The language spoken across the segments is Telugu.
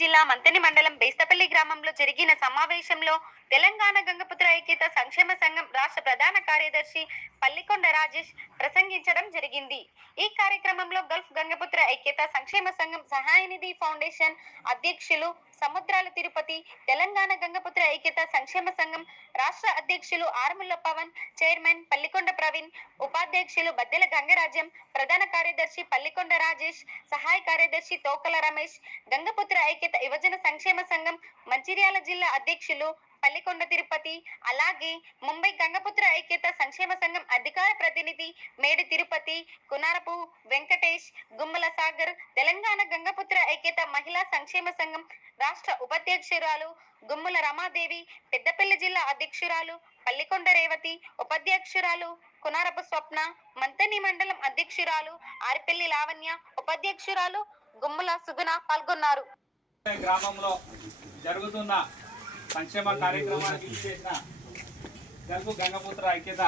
జిల్లా మంతని మండలం బేస్తపల్లి గ్రామంలో జరిగిన సమావేశంలో తెలంగాణ గంగపుత్ర ఐక్యత సంక్షేమ సంఘం రాష్ట్ర ప్రధాన కార్యదర్శి పల్లికొండ రాజేష్ ప్రసంగించడం జరిగింది. ఈ కార్యక్రమంలో గల్ఫ్ గంగపుత్ర ఐక్యత సంక్షేమ సంఘం సహాయనిధి ఫౌండేషన్ అధ్యక్షులు సముద్రాల తిరుపతి, తెలంగాణ గంగపుత్ర ఐక్యత సంక్షేమ సంఘం రాష్ట్ర అధ్యక్షులు ఆర్ముల పవన్, చైర్మన్ పల్లికొండ ప్రవీణ్, ఉపాధ్యక్షులు బద్దెల గంగరాజ్యం, ప్రధాన కార్యదర్శి పల్లికొండ రాజేష్, సహాయ కార్యదర్శి తోకల రమేష్, గంగపుత్ర ఐక్యత యువజన సంక్షేమ సంఘం మంచిర్యాల జిల్లా అధ్యక్షులు పల్లికొండ తిరుపతి, అలాగే ముంబై గంగపుత్ర ఐక్యత సంక్షేమ సంఘం అధికార ప్రతినిధి మేడి తిరుపతి, కునారపు వెంకటేష్, గుమ్మల సాగర్, తెలంగాణ గంగపుత్ర ఐక్యత మహిళా సంక్షేమ సంఘం రాష్ట్ర ఉపాధ్యక్షురాలు గుమ్మల రమాదేవి, పెద్దపల్లి జిల్లా అధ్యక్షురాలు పల్లికొండ రేవతి, ఉపాధ్యక్షురాలు కునారపు స్వప్న, మంతని మండలం అధ్యక్షురాలు ఆరిపెల్లి లావణ్య, ఉపాధ్యక్షురాలు గుమ్మల సుగుణ పాల్గొన్నారు. గ్రామంలో జరుగుతున్న సంక్షేమ కార్యక్రమానికి ఇచ్చేసిన గల్ఫ్ గంగపుత్ర ఐక్యత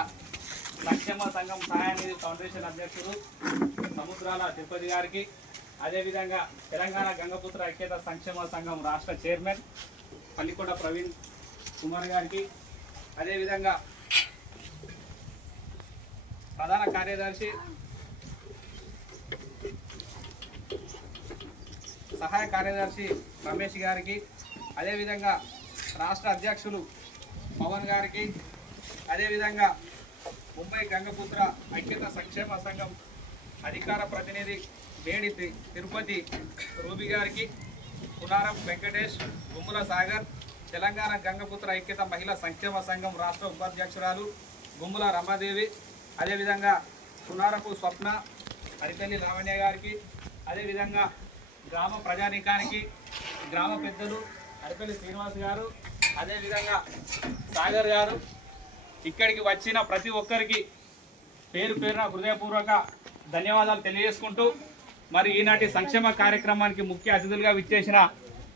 సంక్షేమ సంఘం సహాయనిధి ఫౌండేషన్ అధ్యక్షుడు సముద్రాల తిరుపతి గారికి, అదేవిధంగా తెలంగాణ గంగపుత్ర ఐక్యత సంక్షేమ సంఘం రాష్ట్ర చైర్మన్ పల్లికొండ ప్రవీణ్ కుమార్ గారికి, అదేవిధంగా ప్రధాన కార్యదర్శి సహాయ కార్యదర్శి రమేష్ గారికి, అదేవిధంగా రాష్ట్ర అధ్యక్షులు పవన్ గారికి, అదేవిధంగా ముంబై గంగపుత్ర ఐక్యత సంక్షేమ సంఘం అధికార ప్రతినిధి మేడి తిరుపతి రూబి గారికి, కునారం వెంకటేష్, గుమ్మల సాగర్, తెలంగాణ గంగపుత్ర ఐక్యత మహిళా సంక్షేమ సంఘం రాష్ట్ర ఉపాధ్యక్షురాలు గుమ్మల రమాదేవి, అదేవిధంగా కునారపు స్వప్న, అరిపల్లి లావణ్య గారికి, అదేవిధంగా గ్రామ ప్రజానీకానికి, గ్రామ పెద్దలు అరిపల్లి శ్రీనివాస్ గారు, అదేవిధంగా సాగర్ గారు, ఇక్కడికి వచ్చిన ప్రతి ఒక్కరికి పేరు పేరున హృదయపూర్వక ధన్యవాదాలు తెలియజేసుకుంటూ, మరి ఈనాటి సంక్షేమ కార్యక్రమానికి ముఖ్య అతిథులుగా విచ్చేసిన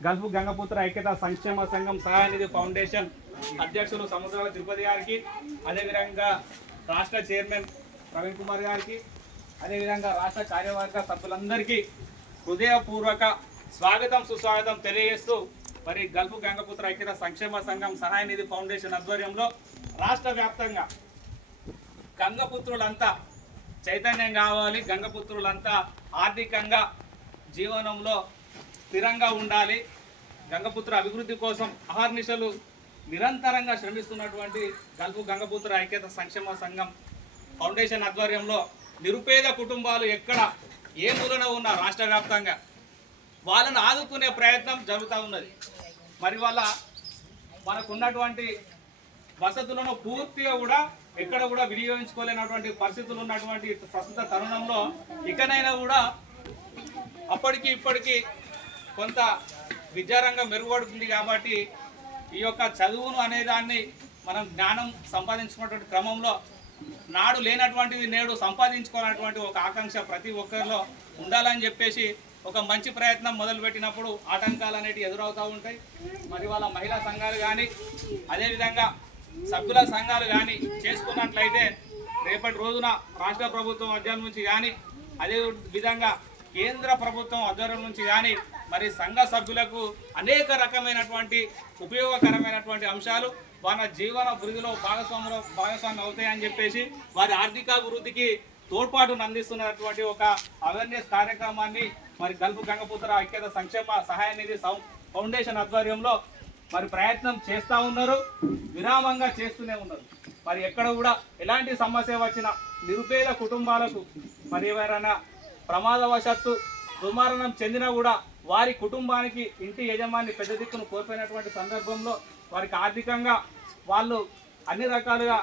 గల్ఫ్ గంగపుత్ర ఐక్యత సంక్షేమ సంఘం సహాయనిధి ఫౌండేషన్ అధ్యక్షులు సముద్రాల తిరుపతి గారికి, అదేవిధంగా రాష్ట్ర చైర్మన్ ప్రవీణ్ కుమార్ గారికి, అదేవిధంగా రాష్ట్ర కార్యవర్గ సభ్యులందరికీ హృదయపూర్వక స్వాగతం సుస్వాగతం తెలియజేస్తూ, మరి గల్ఫ్ గంగపుత్ర ఐక్యత సంక్షేమ సంఘం సహాయనిధి ఫౌండేషన్ ఆధ్వర్యంలో రాష్ట్ర వ్యాప్తంగా గంగపుత్రులంతా చైతన్యం కావాలి, గంగపుత్రులంతా ఆర్థికంగా జీవనంలో స్థిరంగా ఉండాలి, గంగపుత్ర అభివృద్ధి కోసం అహర్నిశలు నిరంతరంగా శ్రమిస్తున్నటువంటి గల్ఫ్ గంగపుత్ర ఐక్యత సంక్షేమ సంఘం ఫౌండేషన్ ఆధ్వర్యంలో నిరుపేద కుటుంబాలు ఎక్కడ ఏ మూలన ఉన్న రాష్ట్ర వ్యాప్తంగా వాళ్ళను ఆదుకునే ప్రయత్నం జరుగుతూ ఉన్నది. మరి వాళ్ళ మనకున్నటువంటి వసతులను పూర్తిగా కూడా ఎక్కడ కూడా వినియోగించుకోలేనటువంటి పరిస్థితులు ఉన్నటువంటి ప్రస్తుత తరుణంలో ఇకనైనా కూడా అప్పటికి ఇప్పటికీ కొంత విద్యారంగం మెరుగుపడుతుంది కాబట్టి ఈ యొక్క చదువును అనేదాన్ని మనం జ్ఞానం సంపాదించుకున్నటువంటి క్రమంలో నాడు లేనటువంటిది నేడు సంపాదించుకోవాలన్నటువంటి ఒక ఆకాంక్ష ప్రతి ఒక్కరిలో ఉండాలని చెప్పేసి ఒక మంచి ప్రయత్నం మొదలుపెట్టినప్పుడు ఆటంకాలు అనేటివి ఎదురవుతూ ఉంటాయి. మరి వాళ్ళ మహిళా సంఘాలు కానీ అదేవిధంగా సభ్యుల సంఘాలు కానీ చేసుకున్నట్లయితే రేపటి రోజున రాష్ట్ర ప్రభుత్వం ఆధ్వర్యం నుంచి కానీ అదే విధంగా కేంద్ర ప్రభుత్వం ఆధ్వర్యం నుంచి కానీ మరి సంఘ సభ్యులకు అనేక రకమైనటువంటి ఉపయోగకరమైనటువంటి అంశాలు వాళ్ళ జీవన వృద్ధిలో భాగస్వామ్యం అవుతాయని చెప్పేసి వారి ఆర్థిక అభివృద్ధికి తోడ్పాటును అందిస్తున్నటువంటి ఒక అవేర్నెస్ కార్యక్రమాన్ని మరి గల్ఫ్ గంగపుత్ర ఐక్యత సంక్షేమ సహాయనిధి ఫౌండేషన్ ఆధ్వర్యంలో మరి ప్రయత్నం చేస్తూ ఉన్నారు, విరామంగా చేస్తూనే ఉన్నారు. మరి ఎక్కడ కూడా ఎలాంటి సమస్య వచ్చినా నిరుపేద కుటుంబాలకు మరి ఎవరైనా ప్రమాదవశాత్తు దుర్మరణం చెందినా కూడా వారి కుటుంబానికి ఇంటి యజమాని పెద్ద దిక్కును కోల్పోయినటువంటి సందర్భంలో వారికి ఆర్థికంగా వాళ్ళు అన్ని రకాలుగా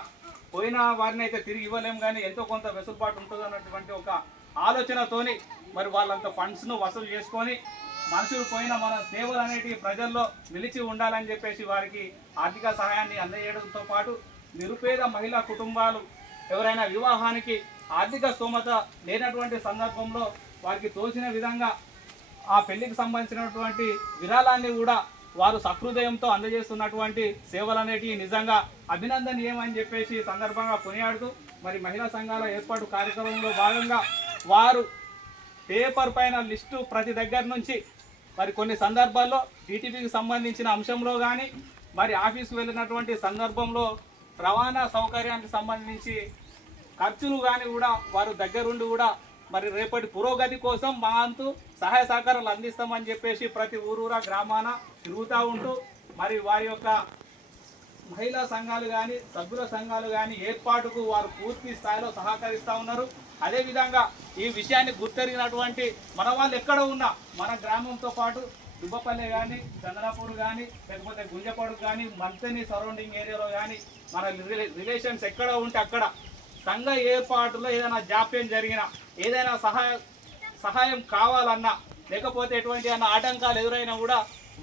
పోయిన వారిని అయితే తిరిగి ఇవ్వలేము, కానీ ఎంతో కొంత వెసులుబాటు ఉంటుంది అన్నటువంటి ఒక ఆలోచనతోని మరి వాళ్ళంత ఫండ్స్ను వసూలు చేసుకొని మనుషులు పోయిన మన సేవలు అనేటివి ప్రజల్లో నిలిచి ఉండాలని చెప్పేసి వారికి ఆర్థిక సహాయాన్ని అందజేయడంతో పాటు నిరుపేద మహిళా కుటుంబాలు ఎవరైనా వివాహానికి ఆర్థిక స్తోమత లేనటువంటి సందర్భంలో వారికి తోచిన విధంగా ఆ పెళ్లికి సంబంధించినటువంటి విరాళాన్ని కూడా వారు సహృదయంతో అందజేస్తున్నటువంటి సేవలు అనేటివి నిజంగా అభినందనీయమని చెప్పేసి సందర్భంగా కొనియాడుతూ మరి మహిళా సంఘాల ఏర్పాటు కార్యక్రమంలో భాగంగా వారు పేపర్ పైన లిస్టు ప్రతి దగ్గర నుంచి మరి కొన్ని సందర్భాల్లో టీటీపీకి సంబంధించిన అంశంలో కానీ మరి ఆఫీస్కి వెళ్ళినటువంటి సందర్భంలో రవాణా సౌకర్యానికి సంబంధించి ఖర్చులు కానీ కూడా వారు దగ్గరుండి కూడా మరి రేపటి పురోగతి కోసం మా అంతు సహాయ సహకారాలు అందిస్తామని చెప్పేసి ప్రతి ఊరూరా గ్రామాన తిరుగుతూ ఉంటూ మరి వారి యొక్క మహిళా సంఘాలు కానీ సభ్యుల సంఘాలు కానీ ఏర్పాటుకు వారు పూర్తి స్థాయిలో సహకరిస్తూ ఉన్నారు. అదేవిధంగా ఈ విషయాన్ని గుర్తెరిగినటువంటి మన వాళ్ళు ఎక్కడ ఉన్నా మన గ్రామంతో పాటు దుబ్బపల్లె కానీ చంద్రపూర్ కానీ లేకపోతే గుంజపాడు కానీ మంతని సరౌండింగ్ ఏరియాలో కానీ మన రిలేషన్స్ ఎక్కడ ఉంటే అక్కడ సంఘ ఏర్పాటులో ఏదైనా జాప్యం జరిగినా ఏదైనా సహాయం కావాలన్నా లేకపోతే ఎటువంటి అన్న ఆటంకాలు ఎదురైనా కూడా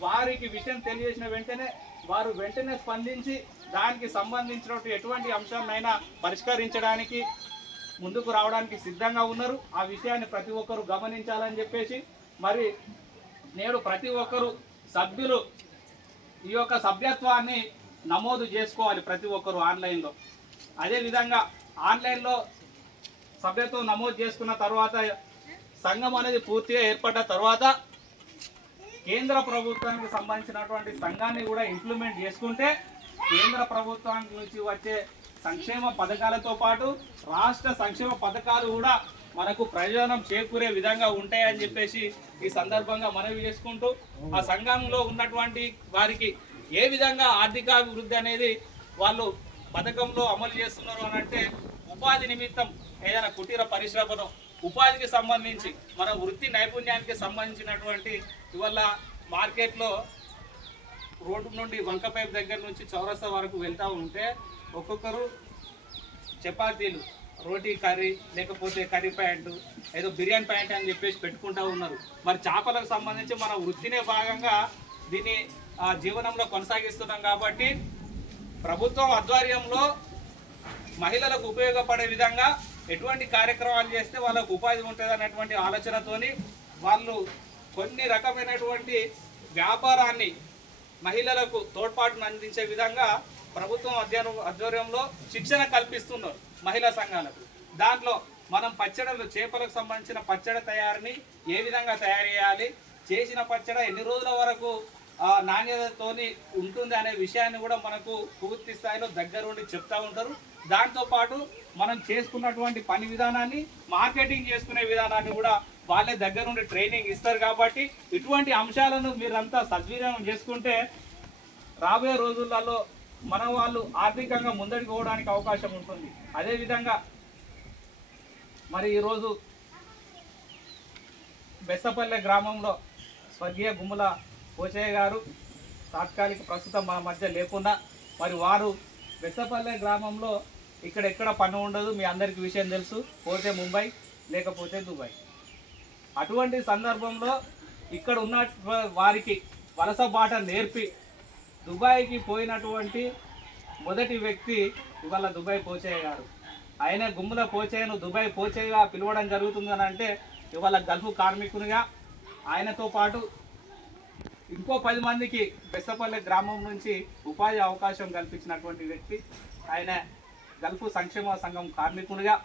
వారికి విషయం తెలియజేసిన వెంటనే వారు వెంటనే స్పందించి దానికి సంబంధించినటువంటి ఎటువంటి అంశాన్నైనా పరిష్కరించడానికి ముందుకు రావడానికి సిద్ధంగా ఉన్నారు. ఆ విషయాన్ని ప్రతి ఒక్కరూ గమనించాలని చెప్పేసి మరి నేడు ప్రతి ఒక్కరూ సభ్యులు ఈ యొక్క సభ్యత్వాన్ని నమోదు చేసుకోవాలి ప్రతి ఒక్కరూ ఆన్లైన్లో. అదేవిధంగా ఆన్లైన్లో సభ్యత్వం నమోదు చేసుకున్న తర్వాత సంఘం అనేది పూర్తిగా ఏర్పడ్డ తర్వాత కేంద్ర ప్రభుత్వానికి సంబంధించినటువంటి సంఘాన్ని కూడా ఇంప్లిమెంట్ చేసుకుంటే కేంద్ర ప్రభుత్వానికి నుంచి వచ్చే సంక్షేమ పథకాలతో పాటు రాష్ట్ర సంక్షేమ పథకాలు కూడా మనకు ప్రయోజనం చేకూరే విధంగా ఉంటాయని చెప్పేసి ఈ సందర్భంగా మనవి చేసుకుంటూ ఆ సంఘంలో ఉన్నటువంటి వారికి ఏ విధంగా ఆర్థికాభివృద్ధి అనేది వాళ్ళు పథకంలో అమలు చేస్తున్నారు అని అంటే ఉపాధి నిమిత్తం ఏదైనా కుటీర పరిశ్రమను ఉపాధికి సంబంధించి మన వృత్తి నైపుణ్యానికి సంబంధించినటువంటి ఇవాళ మార్కెట్లో రోడ్డు నుండి వంకపైపు దగ్గర నుంచి చౌరస్తా వరకు వెళ్తూ ఉంటే ఒక్కొక్కరు చపాతీలు రోటీ కర్రీ లేకపోతే కర్రీ ప్యాంటు ఏదో బిర్యానీ ప్యాంట్ అని చెప్పేసి పెట్టుకుంటూ ఉన్నారు. మరి చేపలకు సంబంధించి మన వృత్తినే భాగంగా దీన్ని జీవనంలో కొనసాగిస్తున్నాం కాబట్టి ప్రభుత్వం ఆధ్వర్యంలో మహిళలకు ఉపయోగపడే విధంగా ఎటువంటి కార్యక్రమాలు చేస్తే వాళ్ళకు ఉపాధి ఉంటుంది అన్నటువంటి ఆలోచనతోని వాళ్ళు కొన్ని రకమైనటువంటి వ్యాపారాన్ని మహిళలకు తోడ్పాటును అందించే విధంగా ప్రభుత్వం ఆధ్వర్యంలో శిక్షణ కల్పిస్తున్నారు మహిళా సంఘాలకు. దాంట్లో మనం పచ్చడలు చేపలకు సంబంధించిన పచ్చడి తయారీని ఏ విధంగా తయారు చేయాలి, చేసిన పచ్చడి ఎన్ని రోజుల వరకు నాణ్యతతోని ఉంటుంది అనే విషయాన్ని కూడా మనకు పూర్తి స్థాయిలో దగ్గరుండి చెప్తా ఉంటారు. దాంతోపాటు మనం చేసుకున్నటువంటి పని విధానాన్ని మార్కెటింగ్ చేసుకునే విధానాన్ని కూడా వాళ్ళే దగ్గరుండి ట్రైనింగ్ ఇస్తారు. కాబట్టి ఇటువంటి అంశాలను మీరంతా సద్వినియోగం చేసుకుంటే రాబోయే రోజులలో మన వాళ్ళు ఆర్థికంగా ముందడికి పోవడానికి అవకాశం ఉంటుంది. అదేవిధంగా మరి ఈరోజు బెస్తపల్లె గ్రామంలో స్వర్గీయ గుమ్మల పోచయ్య గారు తాత్కాలిక ప్రస్తుతం మన మధ్య లేకుండా మరి వారు బెస్తపల్లె గ్రామంలో ఇక్కడెక్కడ పని ఉండదు, మీ అందరికీ విషయం తెలుసు, పోతే ముంబై లేకపోతే దుబాయ్. అటువంటి సందర్భంలో ఇక్కడ ఉన్న వారికి వలస బాట నేర్పి దుబాయ్కి పోయినటువంటి మొదటి వ్యక్తి ఇవాళ దుబాయ్ పోచయ్య గారు. ఆయన గుమ్మల పోచయ్యను దుబాయ్ పోచయ్యగా పిలవడం జరుగుతుందని అంటే ఇవాళ గల్ఫ్ కార్మికునిగా ఆయనతో పాటు ఇంకో 10 మందికి బెస్తపల్లె గ్రామం నుంచి ఉపాధి అవకాశం కల్పించినటువంటి వ్యక్తి. ఆయన గల్ఫ్ సంక్షేమ సంఘం కార్మికునిగా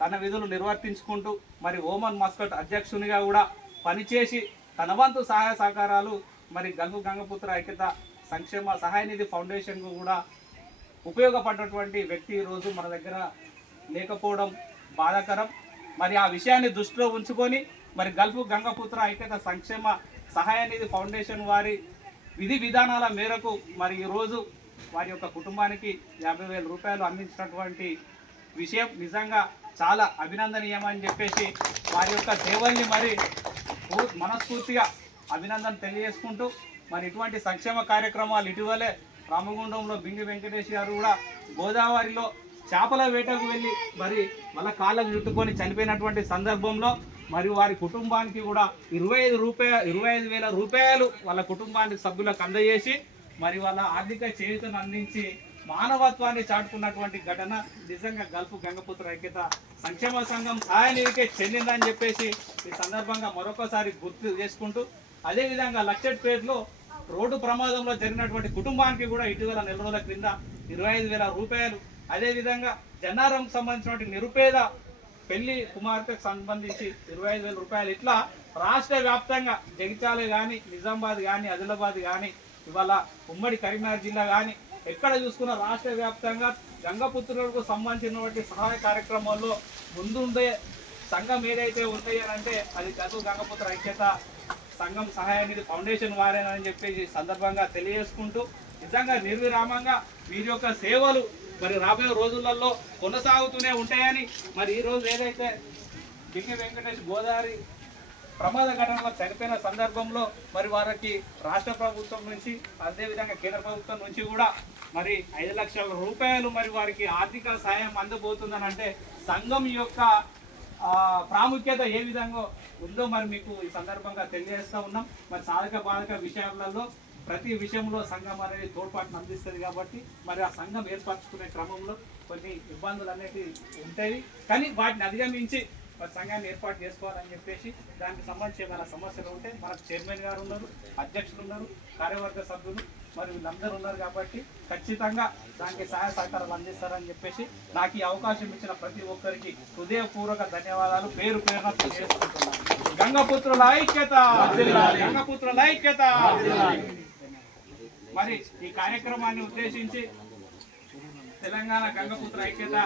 తన విధులు నిర్వర్తించుకుంటూ మరి ఓమన్ మస్కట్ అధ్యక్షునిగా కూడా పనిచేసి తన వంతు సహాయ సహకారాలు మరి గల్ఫ్ గంగపుత్ర ఐక్యత సంక్షేమ సహాయ నిధి ఫౌండేషన్కు కూడా ఉపయోగపడినటువంటి వ్యక్తి ఈరోజు మన దగ్గర లేకపోవడం బాధాకరం. మరి ఆ విషయాన్ని దృష్టిలో ఉంచుకొని మరి గల్ఫ్ గంగపుత్ర ఐక్యత సంక్షేమ సహాయ నిధి ఫౌండేషన్ వారి విధి విధానాల మేరకు మరి ఈరోజు వారి యొక్క కుటుంబానికి 50,000 రూపాయలు అందించినటువంటి విషయం నిజంగా చాలా అభినందనీయమని చెప్పేసి వారి యొక్క సేవల్ని మరి మనస్ఫూర్తిగా అభినందన తెలియజేసుకుంటూ మరి ఇటువంటి సంక్షేమ కార్యక్రమాలు ఇటీవలే రామగుండంలో బింగి వెంకటేష్ గారు కూడా గోదావరిలో చేపల వేటకు వెళ్ళి మరి వాళ్ళ కాళ్ళకు చుట్టుకొని చనిపోయినటువంటి సందర్భంలో మరి వారి కుటుంబానికి కూడా 25,000 రూపాయలు వాళ్ళ కుటుంబానికి సభ్యులకు అందజేసి మరి వాళ్ళ ఆర్థిక చేయూతను అందించి మానవత్వాన్ని చాటుకున్నటువంటి ఘటన నిజంగా గల్ఫ్ గంగపుత్ర ఐక్యత సంక్షేమ సంఘం సహాయ నిధికే చెందిందని చెప్పేసి ఈ సందర్భంగా మరొకసారి గుర్తు చేసుకుంటూ అదేవిధంగా లక్షట్పేటలో రోడ్డు ప్రమాదంలో జరిగినటువంటి కుటుంబానికి కూడా ఇటీవల నెల రోజుల క్రింద 25,000 రూపాయలు, అదేవిధంగా జన్నారంకు సంబంధించినటువంటి నిరుపేద పెళ్లి కుమార్తెకు సంబంధించి 25,000 రూపాయలు, ఇట్లా రాష్ట్ర వ్యాప్తంగా జగిత్యాల కానీ నిజామాబాద్ కానీ ఆదిలాబాద్ కానీ ఇవాళ ఉమ్మడి కరీంనగర్ జిల్లా కానీ ఎక్కడ చూసుకున్న రాష్ట్ర వ్యాప్తంగా గంగపుత్రులకు సంబంధించినటువంటి సహాయ కార్యక్రమాల్లో ముందుండే సంఘం ఏదైతే ఉంది అని అంటే అది చదువు గంగపుత్ర ఐక్యత సంఘం సహాయ నిధి ఫౌండేషన్ వారేనని చెప్పేసి సందర్భంగా తెలియజేసుకుంటూ నిజంగా నిర్విరామంగా వీరి యొక్క సేవలు మరి రాబోయే రోజులలో కొనసాగుతూనే ఉంటాయని మరి ఈ రోజు ఏదైతే డింగి వెంకటేష్ గోదావరి ప్రమాద ఘటనలో చనిపోయిన సందర్భంలో మరి వారికి రాష్ట్ర ప్రభుత్వం నుంచి అదేవిధంగా కేంద్ర ప్రభుత్వం నుంచి కూడా మరి 5 లక్షల రూపాయలు మరి వారికి ఆర్థిక సాయం అందబోతుందని అంటే సంఘం యొక్క ప్రాముఖ్యత ఏ విధంగా ఉందో మరి మీకు ఈ సందర్భంగా తెలియజేస్తూ ఉన్నాం. మరి సాధక బాధక విషయాలలో ప్రతి విషయంలో సంఘం అనేది తోడ్పాటును అందిస్తుంది కాబట్టి మరి ఆ సంఘం ఏర్పరచుకునే క్రమంలో కొన్ని ఇబ్బందులు అనేవి ఉంటాయి. కానీ వాటిని అధిగమించి మరి సంఘాన్ని ఏర్పాటు చేసుకోవాలని చెప్పేసి దానికి సంబంధించి ఏమైనా సమస్యలు ఉంటే మనకు చైర్మన్ గారు ఉన్నారు, అధ్యక్షులు ఉన్నారు, కార్యవర్గ సభ్యులు మరి వీళ్ళందరూ ఉన్నారు కాబట్టి ఖచ్చితంగా దానికి సహాయ సహకారాలు అందిస్తారని చెప్పేసి నాకు ఈ అవకాశం ఇచ్చిన ప్రతి ఒక్కరికి హృదయపూర్వక ధన్యవాదాలు పేరు పేరున తెలియజేసుకుంటున్నాను. గంగపుత్రుల ఐక్యత, గంగపుత్రుల ఐక్యత. మరి ఈ కార్యక్రమాన్ని ఉద్దేశించి తెలంగాణ గంగపుత్ర ఐక్యత